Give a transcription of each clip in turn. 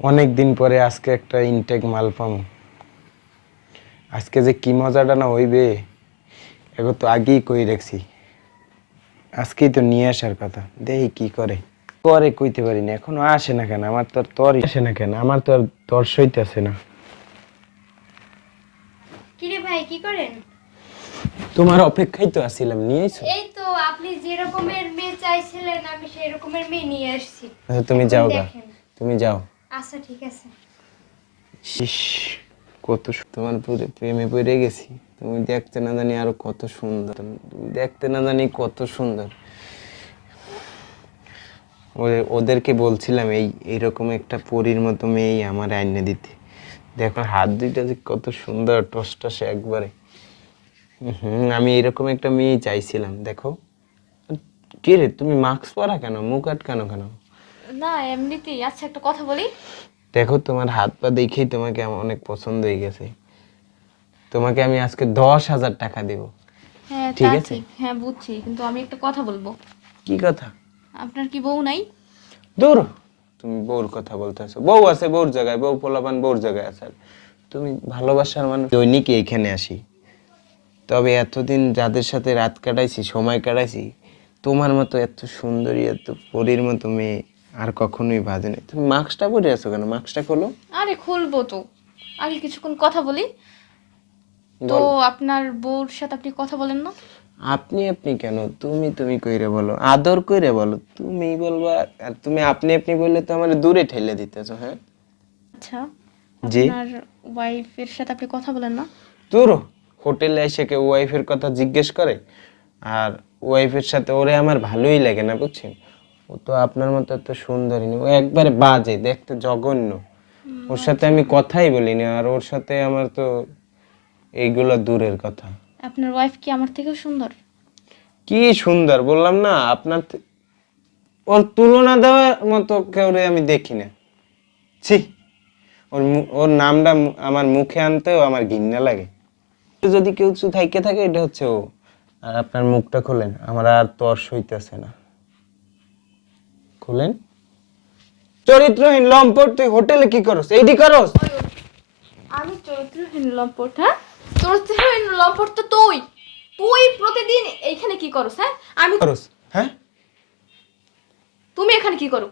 অনেক দিন পরে আজকে একটা ইনটেক মাল পামু। আজকে যে কি মজাটা না হইবে এগো তো আগেই কই রাখছি। আজকেই তো নিয়ে আসার কথা। দেখি কি করে। করে কইতে পারি না এখনও আসে না কেন? আমার তো আর তরই আসে না কেন? আমার তো আর তর সইতেছে না। কিরে ভাই কি করেন? তোমার অপেক্ষায় তো আসছিলাম নিয়েছো এই তো আপনি যে রকমের মেয়ে চাইছিলেন আমি সেই রকমের মেয়ে নিয়ে আসছি। আচ্ছা, তুমি যাও গা তুমি যাও। আচ্ছা ঠিক আছে। ইস, কত তোমার পুরে প্রেমে পড়ে গেছি। তুমি দেখতে না জানি আরও কত সুন্দর। দেখতে না জানি কত সুন্দর। ওদের- ওদেরকে বলছিলাম, এই, এইরকম একটা পরীর মতো মেয়েই আমার আইনে দিতে। দেখো, হাত দুইটা যে কত সুন্দর টসটসে একবারে। হুম, আমি এরকম একটা মেয়ে চাইছিলাম, দেখো। কে রে, তুমি মাস্ক পরা কেন? মুখ আটকানো কেন? না এমনিতেই। আচ্ছা একটা কথা বলি। দেখো তোমার হাত পা দেখেই তোমাকে আমার অনেক পছন্দ হয়ে গেছে। তোমাকে আমি আজকে দশ হাজার টাকা দেব। হ্যাঁ ঠিক আছে। হ্যাঁ বুঝছি। কিন্তু আমি একটা কথা বলব। কি কথা? আপনার কি বউ নাই? দূর। তুমি বউর কথা বলতেছো। বউ আছে বউর জায়গায় বউ পোলাপান বউর জায়গায় আছে। তুমি ভালোবাসার মানুষ। দৈনিক এখানে আসি। তবে এতদিন যাদের সাথে রাত কাটাইছি সময় কাটাইছি তোমার মতো এত সুন্দরী এত পরীর মতো মেয়ে আর কখনোই বাজে নাই। তুমি মাস্কটা পরে আছো কেন? মাস্কটা খোলো। আরে খুলবো তো। আগে কিছুক্ষণ কথা বলি। তো আপনার বউর সাথে আপনি কথা বলেন না? আপনি আপনি কেন? তুমি তুমি কইরে বলো। আদর কইরে বলো। তুমি বলবা আর তুমি আপনি আপনি বললে তো আমার দূরে ঠেলে দিতেছো হ্যাঁ? আচ্ছা। জি। আপনার ওয়াইফের সাথে আপনি কথা বলেন না? তোর হোটেলে এসে কেউ ওয়াইফের কথা জিজ্ঞেস করে? আর ওয়াইফের সাথে ওরে আমার ভালোই লাগে না বুঝছেন? ও তো আপনার মতো এত সুন্দরী না। ও একবারে বাজে দেখতে জঘন্য। ওর সাথে আমি কথাই বলি না আর ওর সাথে আমার তো এইগুলো দূরের কথা। আপনার ওয়াইফ কি আমার থেকেও সুন্দর? কি সুন্দর বললাম না আপনার ওর তুলনা দেওয়ার মতো কেউ আমি দেখি না। ছি ওর ওর নামটা আমার মুখে আনতেও আমার ঘৃণা লাগে। যদি কেউ কিছু থাইকে থাকে এটা হচ্ছে ও। আর আপনার মুখটা খোলেন আমার আর তর সইতেছে না। খুলেন। চরিত্রহীন লম্পট তুই হোটেলে কি করস? এইটি করস। আমি চরিত্রহীন লম্পট হ্যাঁ? চরিত্রহীন লম্পট তো তুই। তুই প্রতিদিন এইখানে কি করস হ্যাঁ? আমি করস হ্যাঁ? তুমি এখানে কি করো?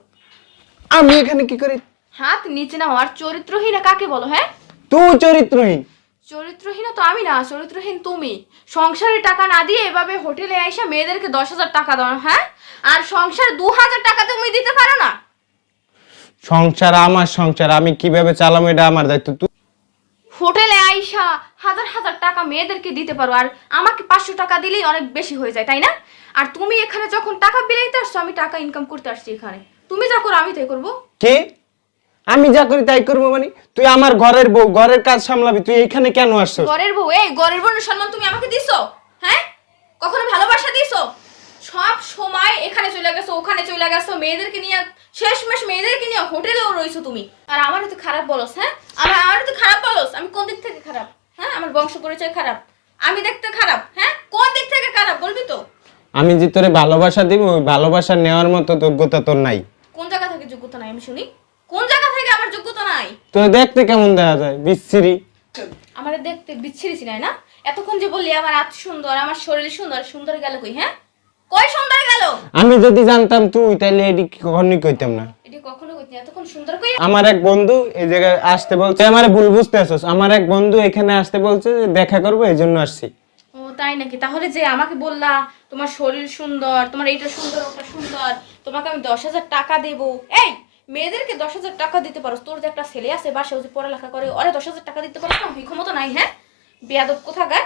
আমি এখানে কি করি? হাত নিচে নাও আর চরিত্রহীন কাকে বলো হ্যাঁ? তুই চরিত্রহীন। চরিত্রহীন তো আমি না চরিত্রহীন তুমি। সংসারের টাকা না দিয়ে এভাবে হোটেলে আইসা মেয়েদেরকে দশ হাজার টাকা দাও হ্যাঁ? আর সংসার দু হাজার টাকা তুমি দিতে পারো না? সংসার আমার সংসার। আমি কীভাবে চালাবো এটা আমার দায়িত্ব? তুই হোটেলে আইসা হাজার হাজার টাকা মেয়েদেরকে দিতে পারো আর আমাকে পাঁচশো টাকা দিলেই অনেক বেশি হয়ে যায় তাই না? আর তুমি এখানে যখন টাকা বিলাইতে আসছো আমি টাকা ইনকাম করতে আসছি এখানে। তুমি যা করো আমি তাই করব। কি? আমি যা করি তাই করব মানে? তুই আমার ঘরের বউ ঘরের কাজ সামলাবি তুই এখানে কেন আসছিস? ঘরের বউ এই ঘরের বউ সম্মান তুমি আমাকে দিছো? হ্যাঁ? কখনো ভালোবাসা দিছো? সব সময় এখানে চলে গেছো ওখানে চলে গেছো মেয়েদেরকে নিয়ে শেষ মাস মেয়েদেরকে নিয়ে হোটেলেও রইছো তুমি। আর আমার তো খারাপ বলস হ্যাঁ? আমার আমারও তো খারাপ বলস আমি কোন দিক থেকে খারাপ? হ্যাঁ? আমার বংশ পরিচয় খারাপ। আমি দেখতে খারাপ হ্যাঁ? কোন দিক থেকে খারাপ বলবি তো? আমি যে তোরে ভালোবাসা দিব ভালোবাসা নেওয়ার মতো যোগ্যতা তোর নাই। কোন জায়গা থেকে যোগ্যতা নাই আমি শুনি? কোন জায়গা থেকে আমার যোগ্যতা নাই? তোর দেখতে কেমন দেখা যায়? বিচ্ছিরি। আমার দেখতে বিচ্ছিরি ছিল না? এতক্ষণ যে বললি আমার আত্ম সুন্দর আমার শরীর সুন্দর সুন্দর গেল কই হ্যাঁ? কই সুন্দর গেল? আমি যদি জানতাম তুই তাহলে এটি কখনই কইতাম না। এটি কখনো কইতে এতক্ষণ সুন্দর কই আমার এক বন্ধু এই জায়গায় আসতে বলছে আমার ভুল বুঝতে আসছ আমার এক বন্ধু এখানে আসতে বলছে যে দেখা করব এই জন্য আসছি। ও তাই নাকি? তাহলে যে আমাকে বললা তোমার শরীর সুন্দর তোমার এইটা সুন্দর ওটা সুন্দর তোমাকে আমি দশ হাজার টাকা দেবো। এই মেয়েদেরকে দশ হাজার টাকা দিতে পারো। তোর যে একটা ছেলে আছে, বা সে যে পড়ালেখা করে, ওরে দশ হাজার টাকা দিতে পারো? না ক্ষমতা নাই হ্যাঁ? বেয়াদব কোথাকার?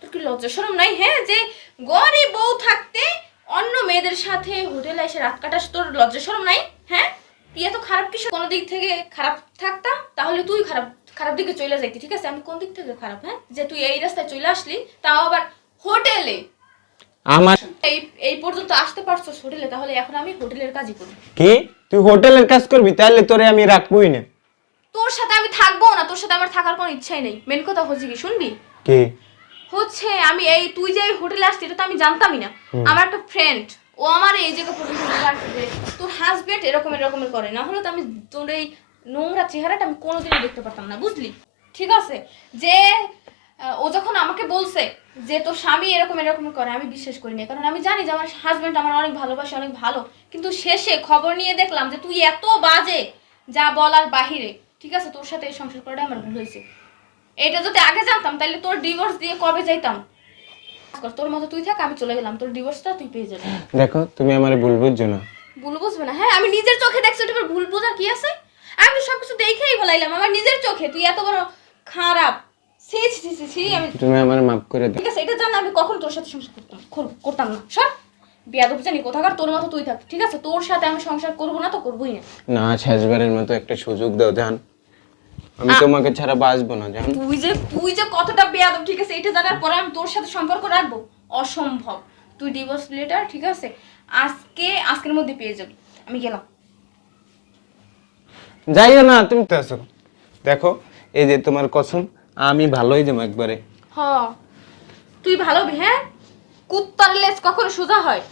তোর কি লজ্জা শরম নাই হ্যাঁ? যে গরিব বউ থাকতে অন্য মেয়েদের সাথে হোটেলে এসে রাত কাটাস, তোর লজ্জা শরম নাই হ্যাঁ? তুই এত খারাপ কিছু কোনো দিক থেকে খারাপ থাকতাম, তাহলে তুই খারাপ খারাপ দিকে চলে যাইতি, ঠিক আছে? আমি কোন দিক থেকে খারাপ হ্যাঁ? যে তুই এই রাস্তায় চলে আসলি, তাও আবার হোটেলে আমার এই পর্যন্ত আসতে পারছ হোটেলে তাহলে এখন আমি হোটেলের কাজই করি কি? তুই হোটেলের কাজ করবি তাহলে তোরে আমি রাখবই না। তোর সাথে আমি থাকব না তোর সাথে আমার থাকার কোনো ইচ্ছাই নেই। মেন কথা হচ্ছে কি শুনবি? কি? হচ্ছে আমি এই তুই যে হোটেলে আসছিস এটা তো আমি জানতামই না। আমার একটা ফ্রেন্ড ও আমার এই জায়গা পর্যন্ত নিয়ে তোর হাজবেন্ড এরকম এরকমের করে। না হলে তো আমি তোর এই নোংরা চেহারাটা আমি কোনোদিনও দেখতে পারতাম না বুঝলি? ঠিক আছে? যে ও যখন আমাকে বলছে যে তোর স্বামী এরকম এরকম করে আমি বিশ্বাস করি না কারণ আমি জানি যে আমার হাজবেন্ড আমার অনেক ভালোবাসে অনেক ভালো। কিন্তু শেষে খবর নিয়ে দেখলাম যে তুই এত বাজে যা বলার বাহিরে ঠিক আছে? তোর সাথে এই সংসার করাটা আমার ভুল হয়েছে। এটা যদি আগে জানতাম তাহলে তোর ডিভোর্স দিয়ে কবে যাইতাম? তোর মতো তুই থাক আমি চলে গেলাম। তোর ডিভোর্সটা তুই পেয়ে যাবি। দেখো তুমি আমার ভুল বুঝছ না। ভুল বুঝবে না? হ্যাঁ আমি নিজের চোখে দেখছি ওটা ভুল বোঝার কি আছে? আমি সবকিছু দেখেই বলাইলাম আমার নিজের চোখে। তুই এত বড় খারাপ। ছি ছি ছি, ছি আমি তুমি আমার মাফ করে দাও। ঠিক আছে এটা জান আমি কখন তোর সাথে সংসার করতাম? করতাম না। সব বিয়াদব জানি কোথাকার তোর মতো তুই থাক। ঠিক আছে তোর সাথে আমি সংসার করব না তো করবোই না। না শেষবারের মতো একটা সুযোগ দাও জান। আমি তোমাকে ছাড়া বাঁচবো না জান। তুই যে তুই যে কতটা বেয়াদব ঠিক আছে এটা জানার পরে আমি তোর সাথে সম্পর্ক রাখব? অসম্ভব। তুই ডিভোর্স লেটার ঠিক আছে আজকে আজকের মধ্যে পেয়ে যাবি। আমি গেলাম। যাইও না তুমি তো দেখো এই যে তোমার কসম আমি ভালোই যাব একবারে। হ। তুই ভালো হবি, হ্যাঁ? কুত্তার লেজ কখনো সোজা হয়?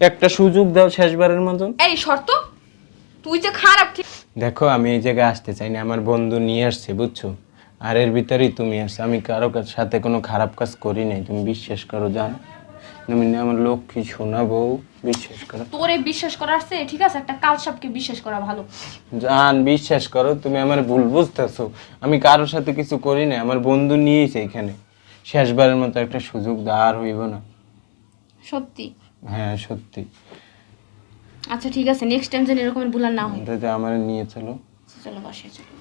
একটা সুযোগ দাও শেষবারের মতন। এই শর্ত তুই যে খারাপ ঠিক দেখো আমি এই জায়গায় আসতে চাই না আমার বন্ধু নিয়ে আসছে বুঝছ? আর এর ভিতরেই তুমি আসছো। আমি কারও কার সাথে কোনো খারাপ কাজ করি নাই তুমি বিশ্বাস করো জান। না আমার লক্ষ্মী শোনা বউ বিশ্বাস করো। তোরে বিশ্বাস করার চেয়ে ঠিক আছে একটা কাল সাপকে বিশ্বাস করা ভালো। জান বিশ্বাস করো তুমি আমার ভুল বুঝতেছো। আমি কারোর সাথে কিছু করি না আমার বন্ধু নিয়েছে এখানে। শেষবারের মতো একটা সুযোগ আর হইব না। সত্যি? হ্যাঁ সত্যি। আচ্ছা ঠিক আছে নেক্সট টাইম যেন এরকম ভুল আর না হয়। আমার নিয়ে চলো। চলো বাসায় চলো।